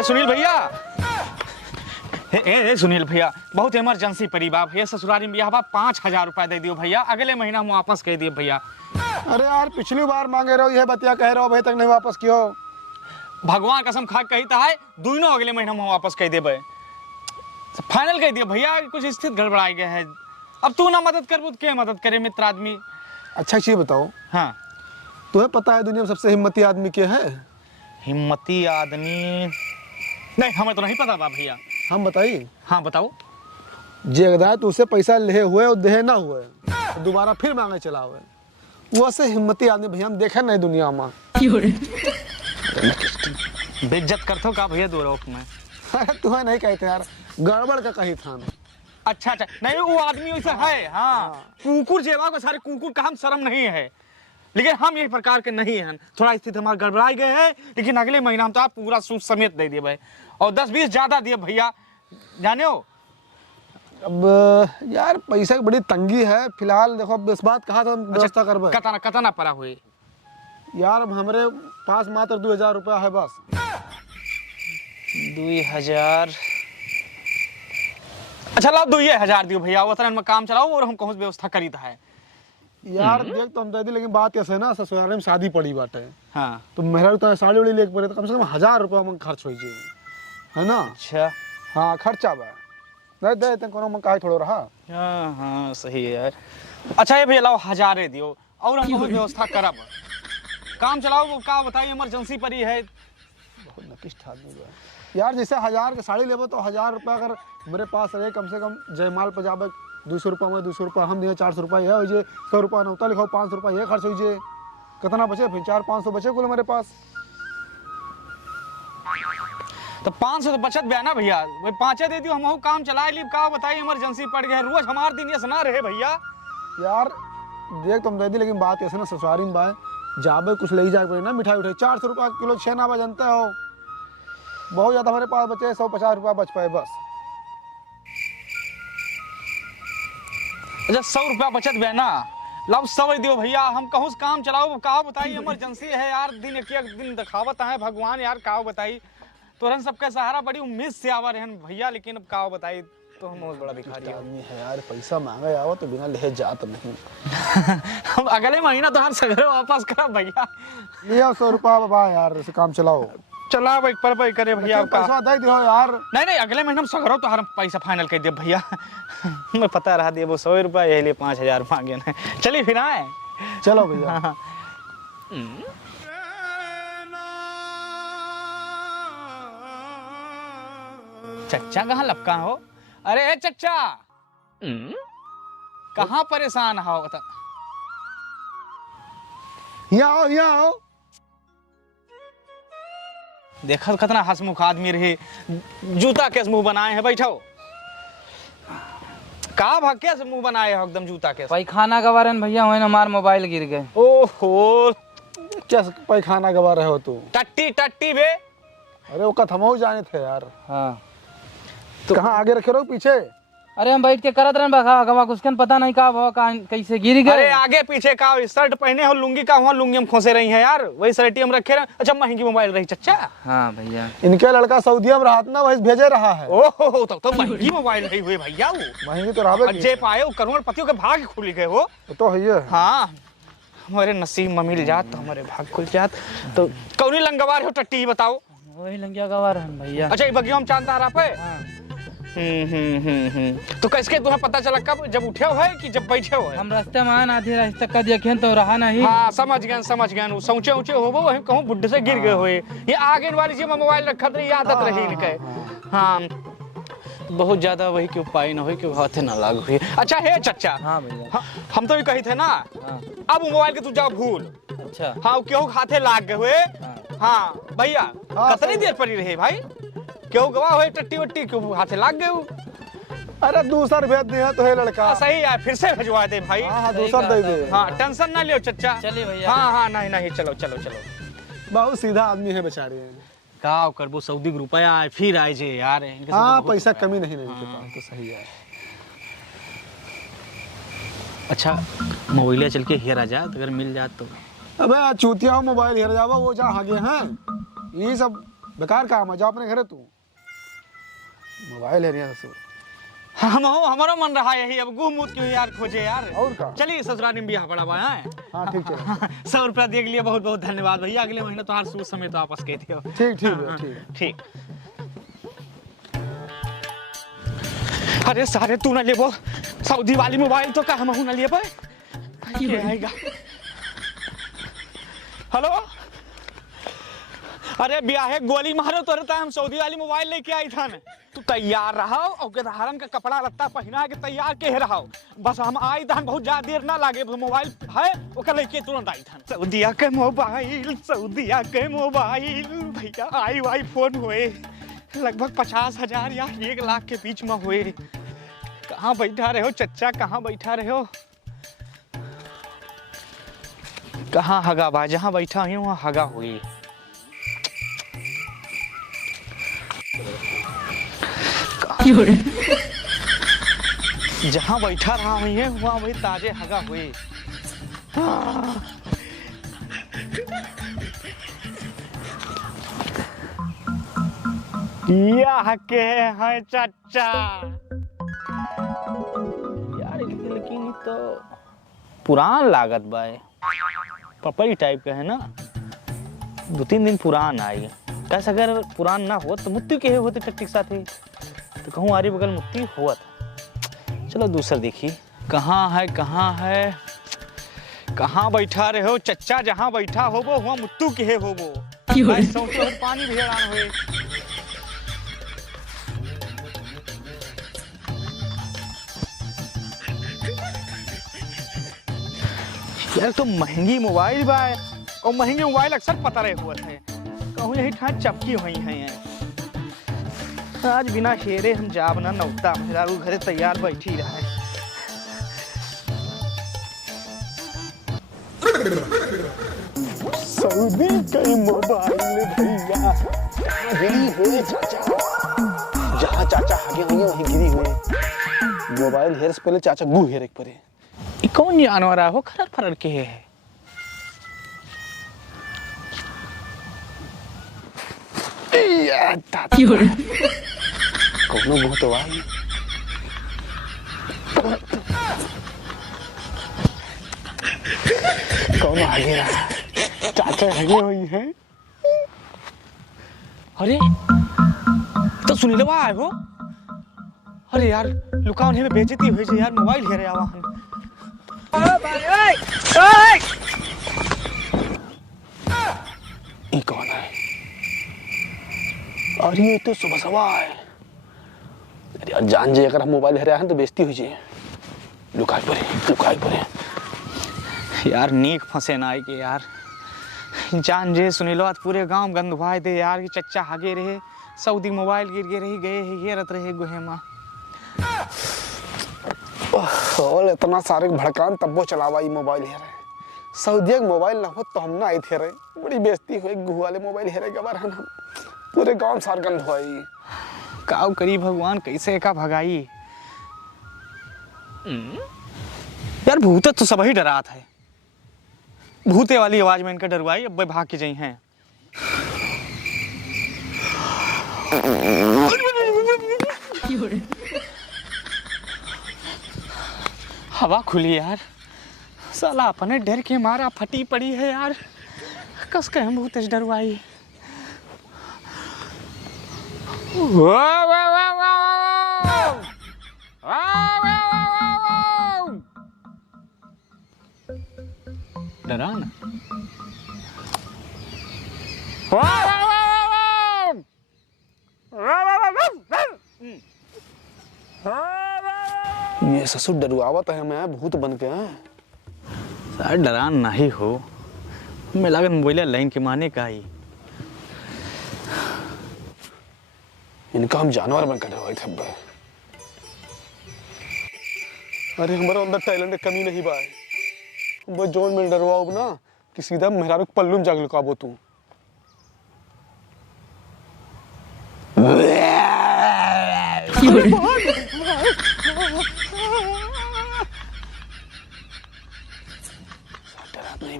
अरे सुनील भैया, सुनील भैया बहुत इमरजेंसी पड़ी बा भैया, ससुरारी में बा, 5,000 रुपया दे दियो भैया, अगले महीना हम वापस कह दिए भैया। अरे यार पिछली बार मांगे रहो यह बतिया कह रहे हो, अभी तक नहीं वापस कियो। भगवान कसम खा कही था है दोनों अगले महीना हम वापस कह देबे, फाइनल कह दिया भैया, कुछ स्थिति गड़बड़ाई गया है। अब तू ना मदद कर क्या मदद करे मित्र आदमी। अच्छा चीज बताओ, हाँ तुम्हें पता है दुनिया में सबसे हिम्मती आदमी क्या है? हिम्मती आदमी नहीं, हमें तो नहीं पता था भैया। हम बताइए। हाँ बताओ। जेगदा तो उसे पैसा ले हुए और दे ना हुए तो दोबारा फिर मांगे चला हुए, वो से हिम्मती आदमी भैया हम देखे नहीं दुनिया में। बेइज्जत करते हो का भैया दो रोक में। अरे तुम्हें नहीं कहते यार, गड़बड़ का कही था। अच्छा अच्छा, नहीं वो आदमी वैसा है। हाँ कुकुर जेवा को सारे कुकुर का हम शर्म नहीं है, लेकिन हम यही प्रकार के नहीं हैं। थोड़ा स्थिति हमारे गड़बड़ाई गए हैं, लेकिन अगले महीना हम तो आप पूरा सूद समेत दे दिए भाई, और 10-20 ज्यादा दिए भैया, जाने हो। अब यार पैसा की बड़ी तंगी है फिलहाल, देखो अब इस बात कहा तो हम व्यवस्था करबे। कतना पड़ा हुए यार हमारे पास मात्र 2,000 रुपया है बस। 2,000? अच्छा लाओ 2,000 दियो भैया, उतना में काम चलाओ और हम कहूँ व्यवस्था करी है। यार देख तो हम दे दी, लेकिन बात ऐसे ना ससुराल में शादी पड़ी बाटे। हाँ तो मेहरा तो साड़ी वाड़ी लेके पड़े तो कम से कम 1,000 रुपया में खर्च हो जाए, है ना? अच्छा हाँ खर्चा बा नहीं दे कोनो में काहे थोड़ो रहा। हाँ हाँ सही है यार। अच्छा ये भैया लाओ 1,000 दियो और हम बहुत व्यवस्था करब, काम चलाओ। वो का बताइए इमरजेंसी पड़ी है। बहुत नकिष्ठ आदमी बा यार, जैसे 1,000 के साड़ी लेबो तो 1,000 रुपया अगर मेरे पास रहे, कम से कम जयमाल पर जाबे 200 रुपया में 200 रुपया हम दिए, 400 रुपया यह हो जाए, 100 रुपया नौता लिखाओ, 500 रुपया ये खर्च हो जाए, कितना बचे फिर? 400-500 बचे कुल मेरे पास। तो 500 तो बचत भी है ना भैया, वही 5 दे दियो, हम काम चलाए ली। का बताइए इमरजेंसी पड़ गया, रोज हमारे दिन ये ना रहे भैया। यार देख तुम दे दी, लेकिन बात ऐसे ना ससुरारी में बाय जाबे कुछ ले जाए पड़े ना, मिठाई उठाई 400 रुपया किलो छेना बा, जानते हो बहुत ज्यादा हमारे पास बचे 150 रुपया बच पाए बस। अच्छा 100 रुपया बचत भी है ना, लब 100 दियो भैया, हम कहूँ काम चलाओ। का बताइए इमरजेंसी है यार, दिन एक दिन दिखावत है भगवान यार, का बताई तुरंत सबके सहारा बड़ी उम्मीद से आवा रहन भैया, लेकिन अब का बताई तो हम बहुत बड़ा भिखारी आदमी है यार, पैसा मांगे आओ तो बिना ले जात नहीं। हम अगले महीना तो हर सगरे वापस करब भैया। लिया 100 रुपया बाबा यार, ऐसे काम चलाओ। चला भाई पर करे भैया, पैसा दे दियो यार। नहीं अगले महीने हम सगरो तो हर पैसा फाइनल कर दिया भैया। मैं पता रहा दिए वो 100 रुपया, यही लिए 5,000 मांगे ना। चलिए फिर आए, चलो भैया। हाँ। चच्चा कहाँ लपका हो? अरे चच्चा कहाँ परेशान हो? यहाँ आओ। देखा कितना हंसमुख आदमी रहे, जूता के मुंह बनाए हैं, बैठो। का भक्के से मुंह बनाए हो एकदम जूता के? पैखाना गवा रहे भैया, वही हमार मोबाइल गिर गए। ओहो क्या पैखाना गवा रहे हो तू? टट्टी बे। अरे वो कथमो जाने थे यार। हाँ तो कहाँ आगे रखे रहो पीछे? अरे हम बैठ के करत रहे बखा गवा, कुछ पता नहीं का भाव का कैसे गिर गए। अरे आगे पीछे का शर्ट पहने हो, लुंगी का हुआ, लुंगी हम खोसे रही है यार, वही शर्ट हम रखे रहे। अच्छा महंगी मोबाइल रही चच्चा? हाँ भैया, इनके लड़का सऊदीया में रहा ना, वही भेजे रहा है। ओहो तो महंगी मोबाइल रही हुई भैया, वो महंगी तो रहा जे पाए वो करोड़पतियों के भाग खुल गए हो तो है। हाँ हमारे नसीब में मिल जात तो हमारे भाग खुल जात। तो कौनी लंगवार हो टट्टी बताओ? वही लंगिया गवा रहे भैया। अच्छा ये बगियो हम चांदा रहा पे। तो कैसे तुम्हें पता चला, कब जब उठे हो है कि जब बैठे हो है? हम रास्ते में आए, आधे रास्ते का देखे तो रहा नहीं। हाँ समझ गए ऊंचे ऊंचे हो वो कहूँ बुढ़े से गिर गए हुए, ये आगे वाली चीज में मोबाइल रखा रही, आदत रही इनके। हाँ बहुत ज्यादा वही क्यों पाई ना हुई, क्यों हाथे ना लाग हुई। अच्छा है चच्चा। हाँ भैया, हम तो भी कही थे ना। हाँ। अब मोबाइल के तू जा भूल। अच्छा हाँ क्यों हाथे लाग गए हुए? हाँ भैया कितनी देर पड़ी रहे भाई, क्यों गवा हुए टट्टी वट्टी, क्यों हाथे लाग गए? अरे दूसरा भेज दिया तो है लड़का। सही है, फिर से भिजवा दे भाई। हाँ दूसरा दे दे। हाँ टेंशन ना लियो चच्चा। चलिए भैया। हाँ नहीं चलो। बहुत सीधा आदमी है बेचारे। का करबो, सऊदी रुपया आए फिर आए जे यार। हाँ पैसा कमी नहीं इनके पास, तो सही है। अच्छा मोबाइल चल के हेरा जा, अगर मिल जात तो। अबे चूतिया मोबाइल हेर जावा, वो जा आगे हैं ये सब बेकार काम है, जा अपने घरे तू। मोबाइल है नहीं ससुर। हमारा मन रहा यही, अब गुह मूत क्यों यार खोजे यार। और का? चलिए ससुराल में ब्याह पड़ा हुआ है। हाँ ठीक है, 100 रुपया देख लिया, बहुत बहुत धन्यवाद भैया। अगले महीने तो हर सूद समय तो वापस कहते हो। ठीक ठीक है, ठीक है। ठीक। अरे सारे तू ना लेबो सऊदी वाली मोबाइल तो का हम ना लिए पे आएगा। हेलो, अरे ब्याह गोली मारो तो रहता, हम सऊदी वाली मोबाइल लेके आई था। तू तैयार रहो और धारण का कपड़ा लत्ता पहना के तैयार के रहो, बस हम आई था, बहुत ज्यादा देर ना लागे। मोबाइल है ओकर लेके तुरंत आई था। सऊदिया के मोबाइल, सऊदिया के मोबाइल भैया आई वाई फोन हुए लगभग 50,000 या 1 लाख के बीच में हुए। कहाँ बैठा रहे हो चच्चा, कहाँ बैठा रहे हो? कहाँ हगा बा? जहाँ बैठा हुई वहाँ हगा हुई। जहाँ बैठा रहा हुई है वहाँ वही ताजे हगा हुई। यह के है चाचा यार, लेकिन तो पुरान लागत बा, पपड़ी टाइप का है ना। 2-3 दिन पुरान आई, कैसे अगर पुरान ना हो तो मुत्ती के होते टट्टी के साथ ही तो कहूँ आरी बगल मुत्ती हुआ था। चलो दूसरा देखिए, कहाँ है कहाँ है, कहाँ बैठा रहे हो चच्चा? जहाँ बैठा हो वो वहाँ मुत्तू के हो वो पानी भेड़ान हुए। यार तो महंगी मोबाइल बा, और महंगे मोबाइल अक्सर पता रहे हुआ थे, कहूँ यही ठाट चपकी हुई है। आज बिना शेरे हम जाब ना नौता, मेरा घरे तैयार बैठी रहा है। सऊदी कई मोबाइल भैया गिरी हुई चाचा, जहाँ चाचा आगे हुई वहीं गिरी हुई मोबाइल हेर से पहले चाचा गु हेरे परे। कौन जानवर है वो खरर फरर के है? कौनो बहुत आई कौनो आगे रहा, चाचा आगे हुई है। अरे तो सुनी लो आए हो। अरे यार लुकावन में बेइज्जती हुई है यार, मोबाइल हेरे आवा हम। ये कौन है? अरे ये तो सुबह सवार है। अरे यार जान जे अगर हम मोबाइल हेरे हैं तो बेइज्जती हुई जाए। लुकाई पड़े यार, नीक फंसे ना आई के यार। जान जे सुनिलो आज पूरे गांव गंदवाए दे यार कि चच्चा आगे रहे, सऊदी मोबाइल गिर रही गए ये रत रहे गुहेमा। और इतना सारे भड़कान तब्बो चलावा मोबाइल हेरे। सऊदी का मोबाइल ना हो तो हम ना आई थे रे, बड़ी बेइज्जती हुई। गुह वाले मोबाइल हेरे गवर हम पूरे गांव सार गंद हुई। काव करी भगवान, कैसे का भगाई यार। भूत तो सब ही डरात है, भूते वाली आवाज में इनका डरवाई, अब भाग के जाई हैं। हवा खुली यार, साला अपने डर के मारा फटी पड़ी है यार। कस के हम भूत डरवाई। डरा ना। ये ससुर डरुआवत है, मैं भूत बन के हैं। डरान नहीं हो, मैं लागत मोबाइल लाइन के माने का ही। इनका हम जानवर बनकर डरवाए थे। अरे हमारे अंदर टैलेंट कमी नहीं बा, वो जोन में डरवाओ ना कि सीधा मेहरारू के पल्लू में जाग लुकाबो तू। नहीं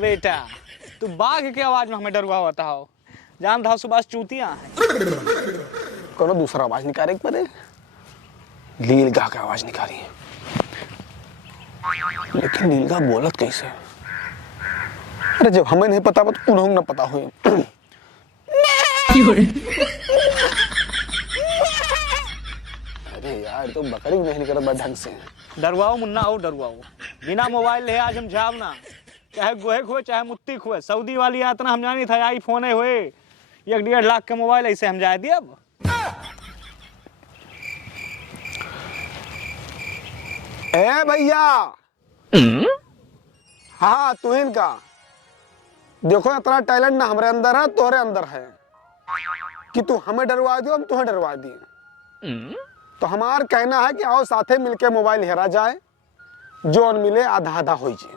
बेटा, तू बाघ के आवाज में हमें डरवाता हो। जान था सुबह चूतियां हैं। कोनो दूसरा आवाज निकाले पड़े, लीलगा का आवाज निकाली है, लेकिन लीलगा बोलत कैसे? अरे जब हमें नहीं पता तो उन्होंने न पता हुई। अरे यार तो बकरी नहीं निकल ढंग से। डरवाओ मुन्ना और डरवाओ, बिना मोबाइल ले आज हम जाब ना, चाहे गोहे खुए चाहे मुत्ती खुए। सऊदी वाली इतना हम जानी था, आई फोन हुए 1-1.5 लाख के मोबाइल ऐसे हम जाए दिए। अब ए भैया, हाँ तू इनका देखो, इतना टैलेंट ना हमारे अंदर है तोहरे अंदर है कि तू हमें डरवा दियो, हम तुम्हें डरवा दिए। तो हमार कहना है कि आओ साथे मिलके मोबाइल हेरा जाए, जो मिले आधा आधा हो जाए।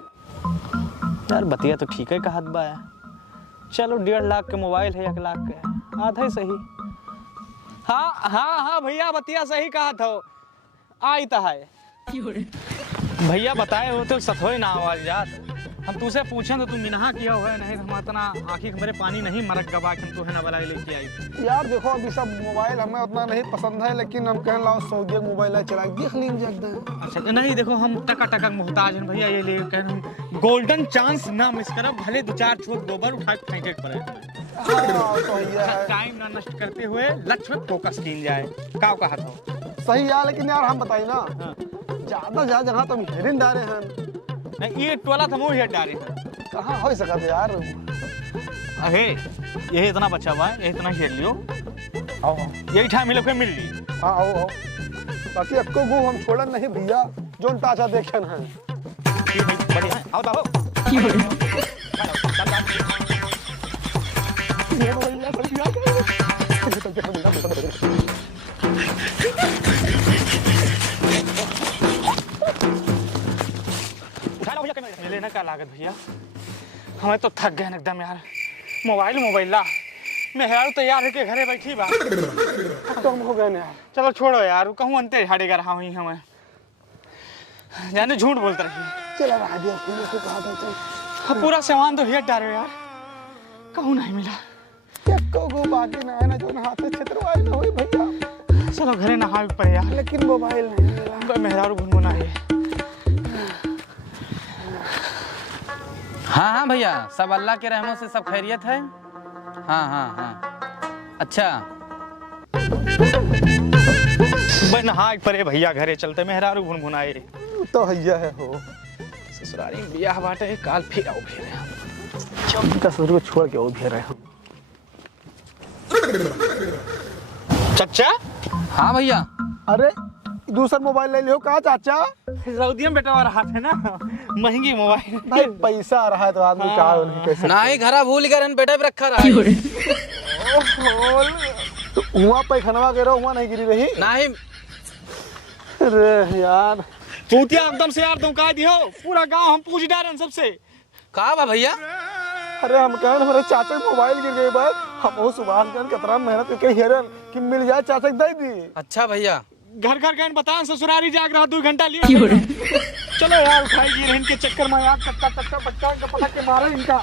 यार बतिया तो ठीक है कहत बा, चलो 1.5 लाख के मोबाइल है, 1 लाख के आधा ही सही। हाँ हाँ हाँ भैया बतिया सही कहा था, आई तो है भैया बताए हो तो सथोई ना आवाज यार। हम तुझसे पूछें तो तू मिनहा किया हुआ है, नहीं हम इतना आखिर हमारे पानी नहीं मरक गवा के तू है ना बलाई लेके आई। यार देखो अभी सब मोबाइल हमें उतना नहीं पसंद है, लेकिन हम कह लाओ सऊदी मोबाइल है चला देख लीजिए एकदम। अच्छा नहीं देखो हम टका टका मोहताज हैं भैया, ये ले कह हम गोल्डन चांस ना मिस करब, भले 2-4 छोट गोबर उठा के फेंके पड़े। टाइम ना नष्ट करते हुए लक्ष्य पे फोकस की जाए, का कहा था सही यार। लेकिन यार हम बताइए ना, ज्यादा जगह तो हम हेरिन डाले हैं, नहीं ये टोला था मुँह हेड डाले हैं, कहाँ हो सकता है यार। अरे यही इतना बचा हुआ है, यही इतना घेर लियो, आओ यही ठाम मिलो के मिल ली। हाँ आओ आओ, बाकी आपको गो हम छोड़न नहीं भैया, जो ताजा देखन है। बढ़िया है, आओ आओ लेना का लागत भैया, हमें तो थक गए एकदम यार। मोबाइल ला मैं यार तैयार है के घरे बैठी बा तो हम हो गए ना यार। चलो छोड़ो यार, कहूँ अंते हाड़ेगा रहा हुई हमें जाने झूठ बोलते रही। चला रहा दिया फिर को कहा था चल, हाँ पूरा सामान तो हेट डालो यार, कहूँ नहीं मिला। को गो बाकी ना है ना, जो ना हाथ से छतरवाई ना होई भैया। चलो घरे नहा पड़े यार, लेकिन मोबाइल नहीं मिला। कोई मेहरारू गुनगुना है। हाँ हाँ भैया, सब अल्लाह के रहमत से सब खैरियत है। हाँ हाँ हाँ अच्छा नहा पड़े भैया, घरे चलते मेहरारू गुनगुनाए। तो भैया है हो ससुरारी में बियाह बाटे, काल फिर आओ फिर 10 को छोड़ के वो भी रहे हम। चाचा हाँ भैया, अरे दूसरा मोबाइल ले लियो का चाचा? सऊदी में बेटा वाला हाथ है ना, महंगी मोबाइल। भाई पैसा आ रहा है तो आदमी कहा नहीं कैसे ना ही घरा भूल गए, बेटा भी रखा रहा है। तो वहाँ पे खनवा गिरो, वहाँ नहीं गिरी रही ना ही। अरे यार चूतिया एकदम से यार, तुम कह दियो पूरा गांव हम पूछ डाले सबसे। कहा बा भैया? अरे हम कहें हमारे चाचा के मोबाइल गिर गए बात, हम वो सुभाष जान कितना मेहनत करके हेरन कि मिल जाए, चाचा के दे दी। अच्छा भैया, घर घर गए बताएं, ससुरारी जाग रहा 2 घंटा लिया। चलो यार उठाइए इनके चक्कर में यार, कच्चा बच्चा का पता के मारे इनका।